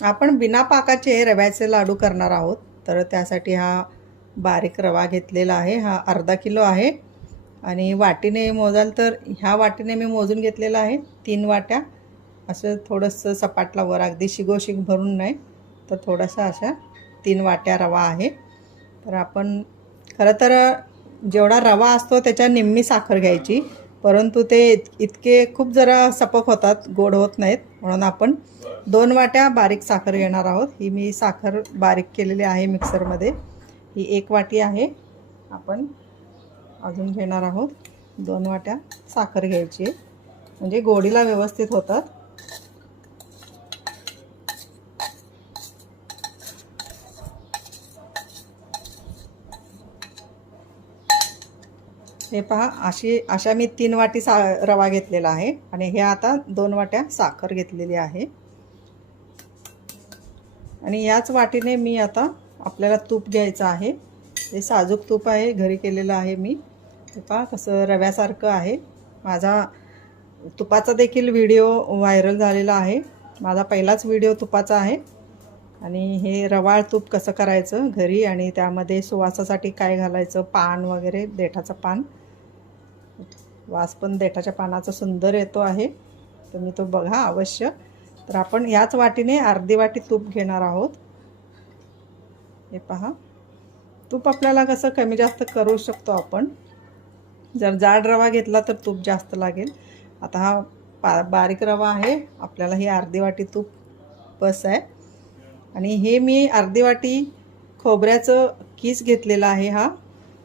आपण बिना पाकाचे रव्याचे लाडू करणार आहोत. तर त्यासाठी हा बारीक रवा घेतलेला आहे. हा अर्धा किलो आहे. आणि वाटीने मोजाल तर ह्या वाटीने मी मोजून घेतलेला आहे. तीन वाट्या. असं थोडंसं सपाटला वर अगदी शिगोशिग भरून नाही. तर थोडासा अशा तीन वाट्या रवा आहे. तर आपण खरं तर जेवढा रवा असतो त्याच्या निम्मी साखर घ्यायची. परंतु ते इत इतके खूप जरा सपक होतात गोड होत नाहीत. म्हणून आपण दोन वाट्या बारीक साखर घेणार आहोत. ही मी साखर बारीक केलेली आहे मिक्सरमध्ये. ही एक वाटी आहे. आपण अजून घेणार आहोत. दोन वाट्या साखर घ्यायची आहे. म्हणजे गोडीला व्यवस्थित होतात. हे पहा अशी अशा मी तीन वाटी सा रवा घेतलेला आहे. आणि हे आता दोन वाट्या साखर घेतलेली आहे. आणि याच वाटीने मी आता आपल्याला तूप घ्यायचं आहे. हे साजूक तूप आहे घरी केलेलं आहे मी. ते पहा कसं रव्यासारखं आहे. माझा तुपाचा देखील व्हिडिओ व्हायरल झालेला आहे. माझा पहिलाच व्हिडिओ तुपाचा आहे. आणि हे रवाळ तूप कसं करायचं घरी आणि त्यामध्ये सुवासासाठी काय घालायचं पान वगैरे देठाचं पान. वास पण देठाच्या पानाचा सुंदर येतो आहे. तुम्ही तो बघा अवश्य. तर आपण याच वाटीने अर्धी वाटी तूप घेणार आहोत. हे पहा. तूप आपल्याला कसं कमी जास्त करू शकतो आपण? जर जाड रवा घेतला तर तूप जास्त लागेल. आता हा पा बारीक रवा आहे. आपल्याला ही अर्धी वाटी तूप बस आहे. आणि हे मी अर्धी वाटी खोबऱ्याचं किस घेतलेला आहे हा.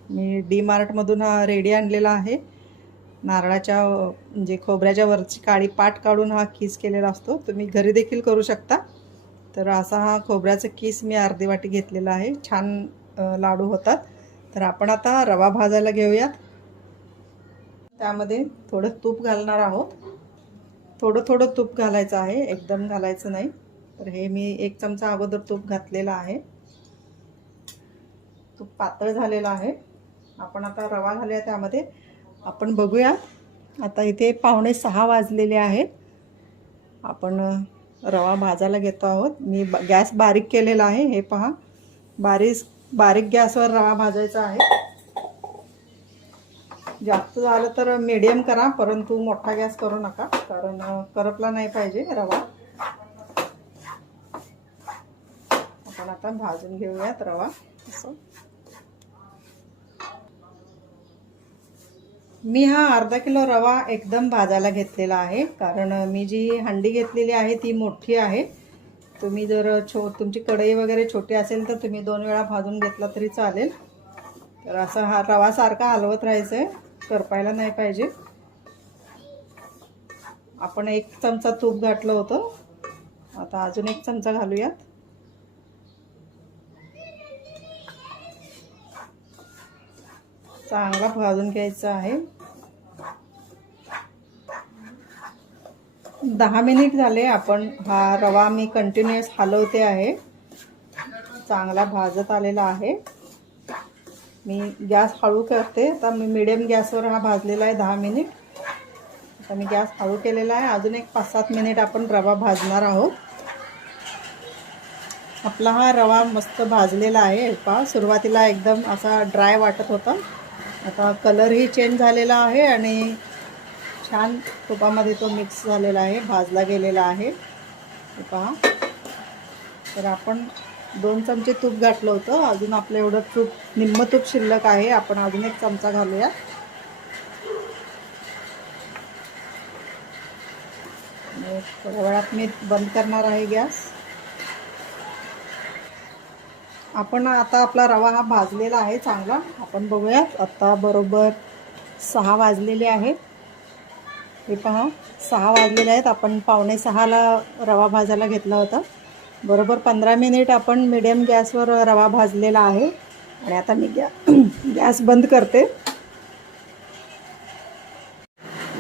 मी डी मार्टमधून हा रेडी आणलेला आहे. नारळाच्या म्हणजे खोबऱ्याच्या वरची काळी पाट काढून हा किस केलेला असतो. तुम्ही घरी देखील करू शकता. तर असा हा खोबऱ्याचा किस मी अर्धी वाटी घेतलेला आहे. छान लाडू होतात. तर आपण आता रवा भाजायला घेऊयात. त्यामध्ये थोडं तूप घालणार आहोत. थोडं थोडं तूप घालायचं आहे. एकदम घालायचं नाही. तर हे मी एक चमचा अगोदर तूप घातलेलं आहे. तूप पातळ झालेलं आहे. आपण आता रवा घालूया त्यामध्ये. आपण बघूया. आता इथे पावणे सहा वाजलेले आहेत. आपण रवा भाजायला घेतो आहोत. मी ब गॅस बारीक केलेला आहे. हे पहा. बारीक बारीक गॅसवर रवा भाजायचा आहे. जास्त झालं तर मीडियम करा परंतु मोठा गॅस करू नका कारण करपला नाही पाहिजे रवा. आपण आता भाजून घेऊयात रवा. असं. मी हा अर्धा किलो रवा एकदम भाजायला घेतलेला आहे. कारण मी जी हंडी घेतलेली आहे ती मोठी आहे. तुम्ही जर छो तुमची कढई वगैरे छोटी असेल तर तुम्ही दोन वेळा भाजून घेतला तरी चालेल. तर असं हा रवा सारखा हलवत राहायचं आहे करपायला नाही पाहिजे. आपण एक चमचा तूप घातलं होतं. आता अजून एक चमचा घालूयात. चांगला भाजून घ्यायचा आहे. दहा मिनिट झाले आपण हा रवा मी कंटिन्युअस हलवते आहे. चांगला भाजत आलेला आहे. मी गॅस हळू करते आता मी मिडियम गॅसवर हा भाजलेला आहे दहा मिनिट. आता मी गॅस हळू केलेला आहे. अजून एक पाच सात मिनिट आपण रवा भाजणार आहोत. आपला हा रवा मस्त भाजलेला आहे पहा सुरुवातीला एकदम असा ड्राय वाटत होता. आता कलरही चेंज झालेला आहे आणि छान तुपामध्ये तो मिक्स झालेला आहे भाजला गेलेला आहे. हे पहा. तर आपण दोन चमचे तूप घातलं होतं. अजून आपलं एवढं तूप निम्म तूप शिल्लक आहे. आपण अजून एक चमचा घालूया. थोड्या वेळात मी बंद करणार आहे गॅस. आपण आता आपला रवा हा भाजलेला आहे चांगला. आपण बघूयात. आता बरोबर सहा वाजलेले आहेत. हे पहा सहा वाजलेले आहेत. आपण पावणे सहाला रवा भाजायला घेतला होता. बरोबर पंधरा मिनिट आपण मिडियम गॅसवर रवा भाजलेला आहे. आणि आता मी गॅ गॅस बंद करते.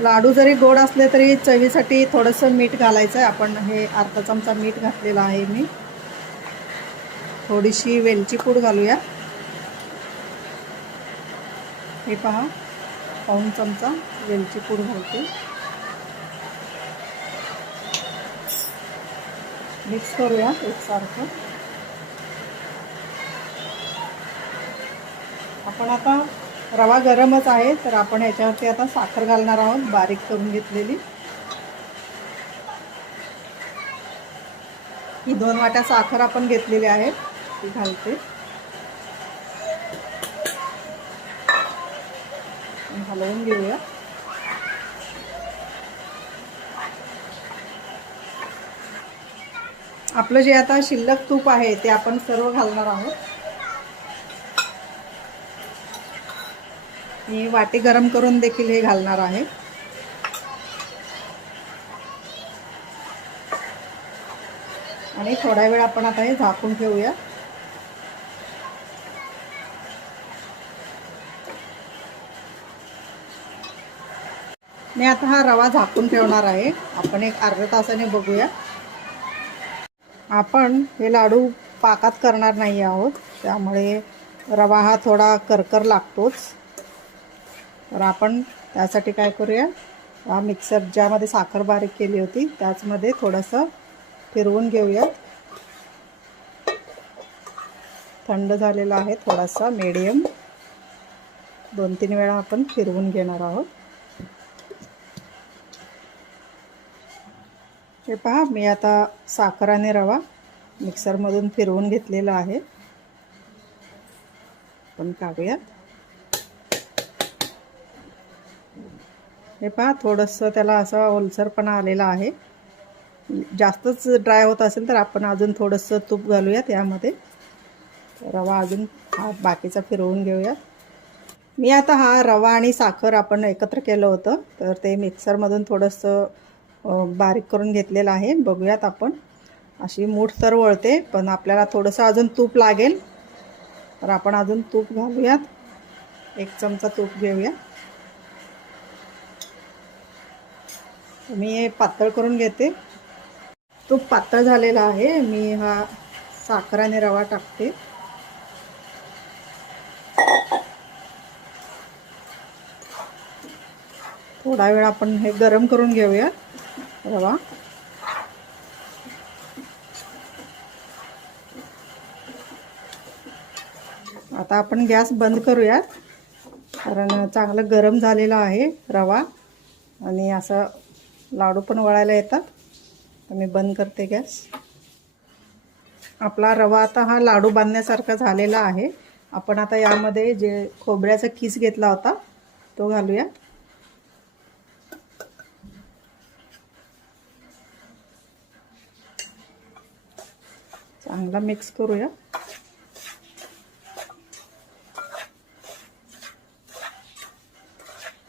लाडू जरी गोड असले तरी चवीसाठी थोडंसं मीठ घालायचं आहे आपण हे अर्धा चमचा मीठ घातलेला आहे मी. थोडीशी वेलची पूड घालूया. हे पहा पाऊन चमचा वेलची पूड घालते. मिक्स करूया एकसारखं. आपण आता रवा गरमच आहे तर आपण याच्यावरती आता साखर घालणार आहोत बारीक करून घेतलेली. ही दोन वाट्या साखर आपण घेतलेली आहे ती घालते. हलवून घेऊया. आपलं जे आता शिल्लक तूप आहे ते आपण सर्व घालणार आहोत. मी वाटी गरम करून देखील हे घालणार आहे. आणि थोडा वेळ आपण आता हे झाकून ठेवूया. मी आता हा रवा झाकून ठेवणार आहे. आपण एक अर्ध्या तासाने बघूया. आपण हे लाडू पाकात करणार नाही आहोत. त्यामुळे रवा हा थोडा करकर लागतोच. तर आपण त्यासाठी काय करूया? हा मिक्सर ज्यामध्ये साखर बारीक केली होती त्याचमध्ये थोडंसं फिरवून घेऊया. थंड झालेला आहे थोडासा मीडियम दोन तीन वेळा आपण फिरवून घेणार आहोत. हे पहा मी आता साखर आणि रवा मिक्सरमधून फिरवून घेतलेला आहे. पण काढूयात. हे पहा थोडंसं त्याला असा ओलसरपणा आलेला आहे. जास्तच ड्राय होत असेल तर आपण अजून थोडंसं तूप घालूयात यामध्ये. रवा अजून हा बाकीचा फिरवून घेऊयात. मी आता हा रवा आणि साखर आपण एकत्र केलं होतं तर ते मिक्सरमधून थोडंसं बारीक करून घेतलेलं आहे. बघूयात आपण. अशी मूठ तर वळते पण आपल्याला थोडंसं अजून तूप लागेल. तर आपण अजून तूप घालूयात. एक चमचा तूप घेऊया. मी हे पातळ करून घेते. तूप पातळ झालेला आहे. मी हा साखर आणि रवा टाकते. थोडा वेळ आपण हे गरम करून घेऊया. रवा आता आपण गॅस बंद करूयात. कारण चांगलं गरम झालेलं आहे रवा. आणि असं लाडू पण वळायला येतात. तर मी बंद करते गॅस. आपला रवा आता हा लाडू बांधण्यासारखा झालेला आहे. आपण आता यामध्ये जे खोबऱ्याचा किस घेतला होता तो घालूया चांगला मिक्स करूया.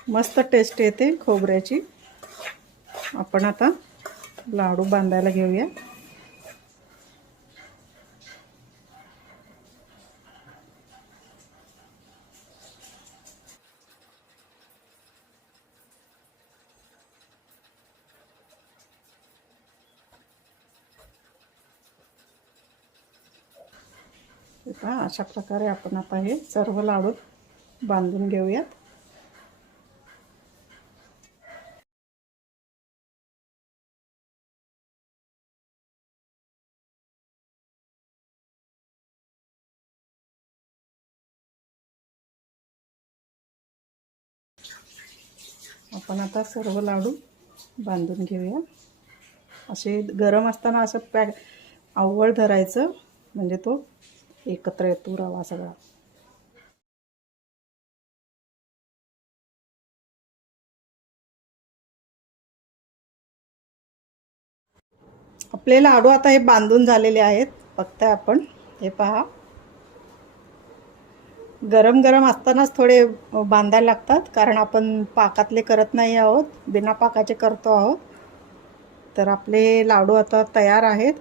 मस्त टेस्ट येते खोबऱ्याची. आपण आता लाडू बांधायला घेऊया. अशा प्रकारे आपण आता हे सर्व लाडू बांधून घेऊयात. आपण आता सर्व लाडू बांधून घेऊया. असे गरम असताना असं पॅक आवळ धरायचं म्हणजे तो एकत्र येतो रवा सगळा. आपले लाडू आता हे बांधून झालेले आहेत. फक्त आपण. हे पहा. गरम गरम असतानाच थोडे बांधायला लागतात. कारण आपण पाकातले करत नाही आहोत. बिना पाकाचे करतो आहोत. तर आपले लाडू आता तयार आहेत.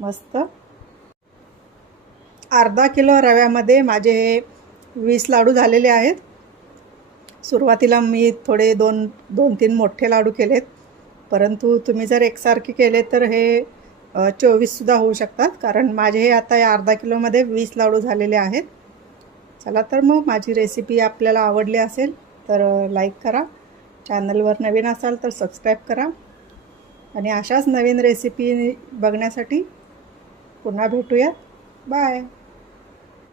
मस्त. अर्धा किलो रव्यामध्ये माझे हे वीस लाडू झालेले आहेत. सुरुवातीला मी थोडे दोन दोन तीन मोठे लाडू केलेत. परंतु तुम्ही जर एकसारखे केले तर हे चोवीससुद्धा होऊ शकतात. कारण माझे हे आता या अर्धा किलोमध्ये वीस लाडू झालेले आहेत. चला तर मग माझी रेसिपी आपल्याला आवडली असेल तर लाईक करा. चॅनलवर नवीन असाल तर सबस्क्राईब करा. आणि अशाच नवीन रेसिपी बघण्यासाठी पुन्हा भेटूयात. बाय.